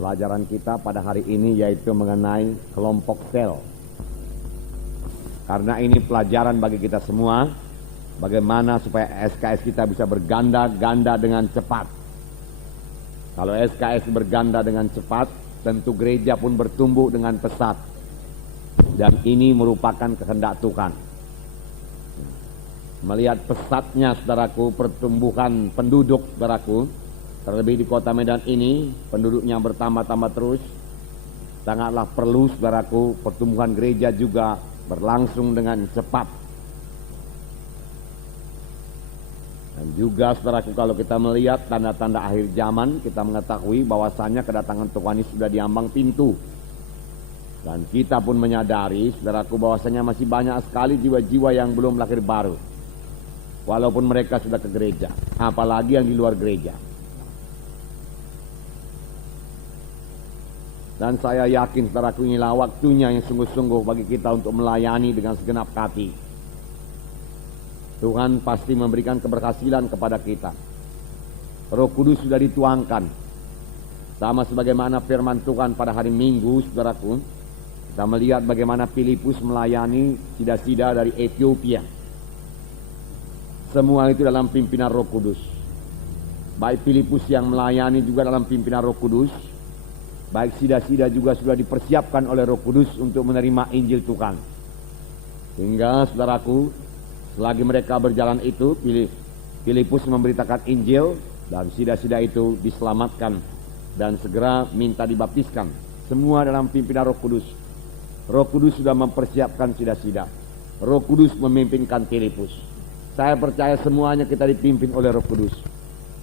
Pelajaran kita pada hari ini yaitu mengenai kelompok sel. Karena ini pelajaran bagi kita semua, bagaimana supaya SKS kita bisa berganda-ganda dengan cepat. Kalau SKS berganda dengan cepat, tentu gereja pun bertumbuh dengan pesat. Dan ini merupakan kehendak Tuhan. Melihat pesatnya, saudaraku, pertumbuhan penduduk, saudaraku, terlebih di kota Medan ini, penduduknya bertambah-tambah terus. Sangatlah perlu, saudaraku, pertumbuhan gereja juga berlangsung dengan cepat. Dan juga, saudaraku, kalau kita melihat tanda-tanda akhir zaman, kita mengetahui bahwasannya kedatangan Tuhan Yesus sudah di ambang pintu. Dan kita pun menyadari, saudaraku, bahwasanya masih banyak sekali jiwa-jiwa yang belum lahir baru. Walaupun mereka sudah ke gereja, apalagi yang di luar gereja. Dan saya yakin, saudaraku, inilah waktunya yang sungguh-sungguh bagi kita untuk melayani dengan segenap hati. Tuhan pasti memberikan keberhasilan kepada kita. Roh Kudus sudah dituangkan. Sama sebagaimana firman Tuhan pada hari Minggu, saudaraku, kita melihat bagaimana Filipus melayani sida-sida dari Ethiopia. Semua itu dalam pimpinan Roh Kudus. Baik Filipus yang melayani juga dalam pimpinan Roh Kudus, baik sida-sida juga sudah dipersiapkan oleh Roh Kudus untuk menerima Injil Tuhan. Sehingga, saudaraku, selagi mereka berjalan itu, Filipus memberitakan Injil, dan sida-sida itu diselamatkan dan segera minta dibaptiskan. Semua dalam pimpinan Roh Kudus. Roh Kudus sudah mempersiapkan sida-sida. Roh Kudus memimpinkan Filipus. Saya percaya semuanya kita dipimpin oleh Roh Kudus.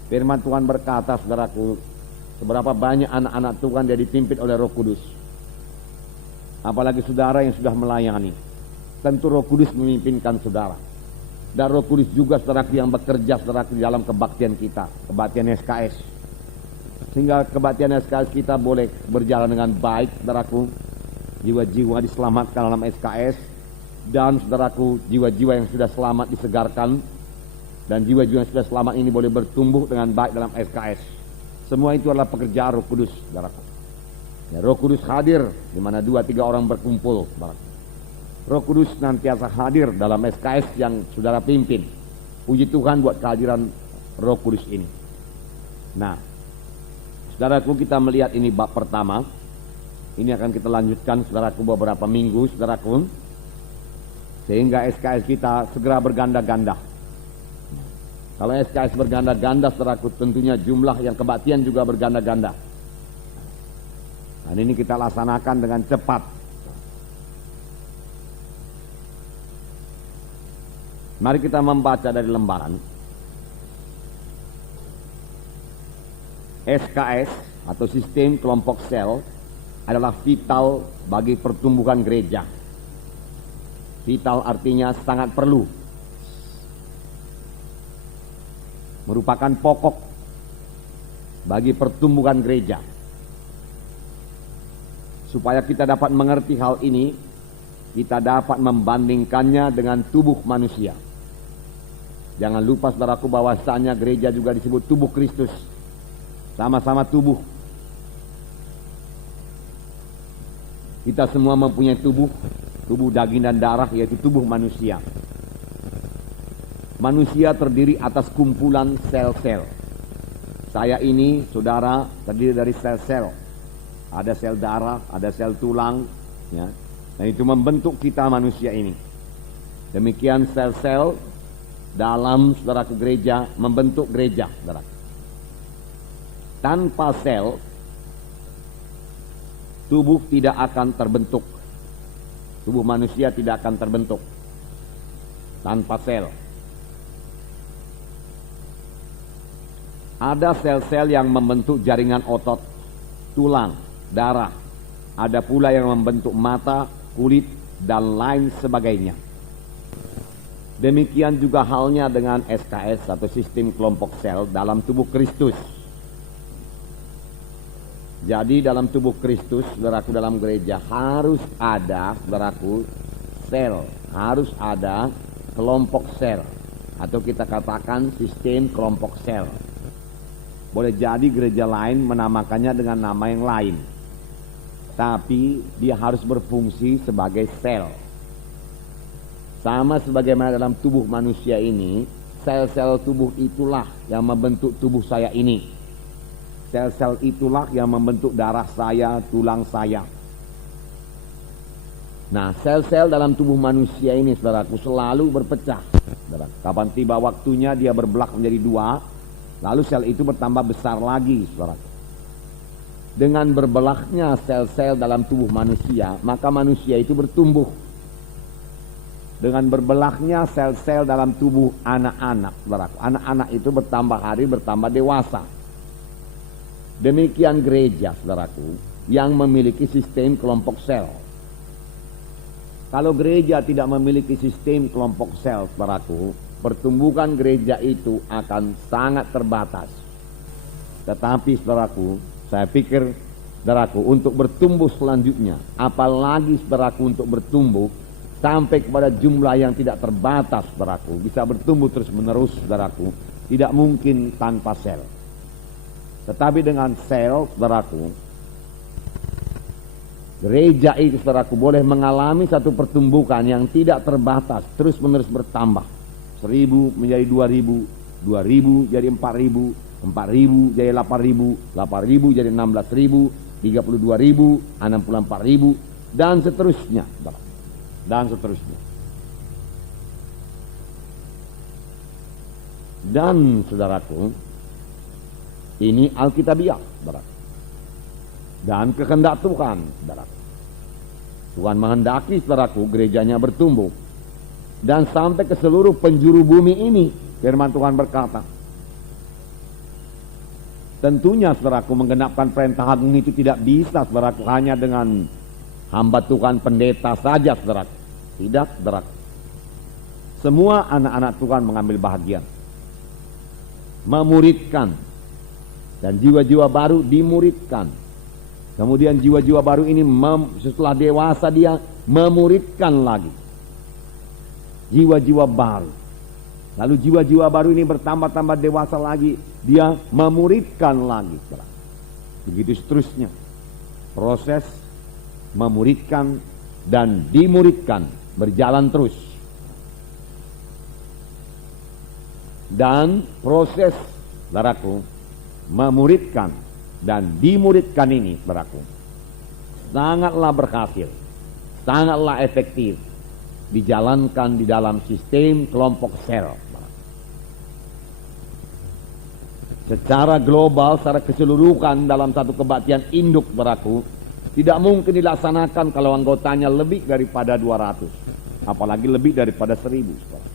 Firman Tuhan berkata, saudaraku, seberapa banyak anak-anak Tuhan dia dipimpin oleh Roh Kudus. Apalagi saudara yang sudah melayani, tentu Roh Kudus memimpinkan saudara. Dan Roh Kudus juga, saudaraku, yang bekerja, saudaraku, di dalam kebaktian kita, kebaktian SKS. Sehingga kebaktian SKS kita boleh berjalan dengan baik, saudaraku. Jiwa-jiwa diselamatkan dalam SKS. Dan, saudaraku, jiwa-jiwa yang sudah selamat disegarkan. Dan jiwa-jiwa yang sudah selamat ini boleh bertumbuh dengan baik dalam SKS. Semua itu adalah pekerjaan Roh Kudus, saudaraku. Ya, Roh Kudus hadir di mana 2-3 orang berkumpul, saudaraku. Roh Kudus nantiasa hadir dalam SKS yang saudara pimpin. Puji Tuhan buat kehadiran Roh Kudus ini. Nah, saudaraku, kita melihat ini bab pertama. Ini akan kita lanjutkan, saudaraku, beberapa minggu, saudaraku, sehingga SKS kita segera berganda-ganda. Kalau SKS berganda-ganda, saudaraku, tentunya jumlah yang kebaktian juga berganda-ganda. Dan ini kita laksanakan dengan cepat. Mari kita membaca dari lembaran. SKS atau sistem kelompok sel adalah vital bagi pertumbuhan gereja. Vital artinya sangat perlu. Merupakan pokok bagi pertumbuhan gereja. Supaya kita dapat mengerti hal ini, kita dapat membandingkannya dengan tubuh manusia. Jangan lupa, saudaraku, bahwasanya gereja juga disebut tubuh Kristus. Sama-sama tubuh. Kita semua mempunyai tubuh daging dan darah, yaitu tubuh manusia. Manusia terdiri atas kumpulan sel-sel. Saya ini, saudara, terdiri dari sel-sel. Ada sel darah, ada sel tulang, ya. Dan itu membentuk kita manusia ini. Demikian sel-sel dalam, saudaraku, gereja membentuk gereja, saudara. Tanpa sel, tubuh tidak akan terbentuk. Tubuh manusia tidak akan terbentuk tanpa sel. Ada sel-sel yang membentuk jaringan otot, tulang, darah. Ada pula yang membentuk mata, kulit, dan lain sebagainya. Demikian juga halnya dengan SKS atau sistem kelompok sel dalam tubuh Kristus. Jadi dalam tubuh Kristus, saudaraku, dalam gereja harus ada, saudaraku, sel. Harus ada kelompok sel. Atau kita katakan sistem kelompok sel. Boleh jadi gereja lain menamakannya dengan nama yang lain, tapi dia harus berfungsi sebagai sel. Sama sebagaimana dalam tubuh manusia ini, sel-sel tubuh itulah yang membentuk tubuh saya ini. Sel-sel itulah yang membentuk darah saya, tulang saya. Nah, sel-sel dalam tubuh manusia ini, saudaraku, selalu berpecah. Saudara, kapan tiba waktunya dia berbelah menjadi dua, lalu sel itu bertambah besar lagi, saudaraku. Dengan berbelahnya sel-sel dalam tubuh manusia, maka manusia itu bertumbuh. Dengan berbelahnya sel-sel dalam tubuh anak-anak, saudaraku, anak-anak itu bertambah hari, bertambah dewasa. Demikian gereja, saudaraku, yang memiliki sistem kelompok sel. Kalau gereja tidak memiliki sistem kelompok sel, saudaraku, pertumbuhan gereja itu akan sangat terbatas. Tetapi, saudaraku, saya pikir, saudaraku, untuk bertumbuh selanjutnya, apalagi, saudaraku, untuk bertumbuh sampai kepada jumlah yang tidak terbatas, saudaraku, bisa bertumbuh terus menerus, saudaraku, tidak mungkin tanpa sel. Tetapi dengan sel, saudaraku, gereja itu, saudaraku, boleh mengalami satu pertumbuhan yang tidak terbatas, terus menerus bertambah. 1000 menjadi 2000, 2000 jadi 4000, 4000 jadi 8000, 8000 jadi 16000, 32.000, 64.000, dan seterusnya, saudaraku. Dan seterusnya. Dan, saudaraku, ini Alkitabiah, saudaraku. Dan kehendak Tuhan, saudaraku. Tuhan menghendaki, saudaraku, gerejanya bertumbuh. Dan sampai ke seluruh penjuru bumi ini, firman Tuhan berkata. Tentunya, saudaraku, menggenapkan perintah agung itu tidak bisa, saudaraku, hanya dengan hamba Tuhan pendeta saja, saudaraku. Tidak, saudaraku. Semua anak-anak Tuhan mengambil bahagian. Memuridkan. Dan jiwa-jiwa baru dimuridkan. Kemudian jiwa-jiwa baru ini setelah dewasa dia memuridkan lagi. Jiwa-jiwa baru. Lalu jiwa-jiwa baru ini bertambah-tambah dewasa lagi. Dia memuridkan lagi. Begitu seterusnya. Proses memuridkan dan dimuridkan berjalan terus. Dan proses, saudaraku, memuridkan dan dimuridkan ini, saudaraku, sangatlah berhasil, sangatlah efektif dijalankan di dalam sistem kelompok sel. Secara global, secara keseluruhan dalam satu kebaktian induk, saudaraku, tidak mungkin dilaksanakan kalau anggotanya lebih daripada 200, apalagi lebih daripada 1000, saudara.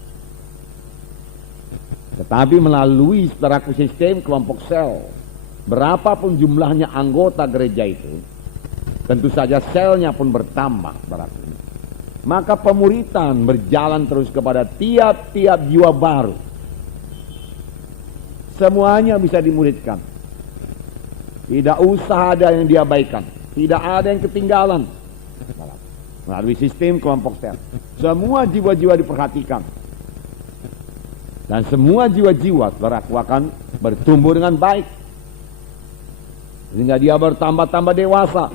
Tetapi melalui, saudaraku, sistem kelompok sel, berapapun jumlahnya anggota gereja itu, tentu saja selnya pun bertambah, saudaraku. Maka pemuritan berjalan terus kepada tiap-tiap jiwa baru. Semuanya bisa dimuridkan. Tidak usah ada yang diabaikan, tidak ada yang ketinggalan. Melalui sistem kelompok sel, semua jiwa-jiwa diperhatikan. Dan semua jiwa-jiwa, saudaraku, akan bertumbuh dengan baik. Sehingga dia bertambah-tambah dewasa.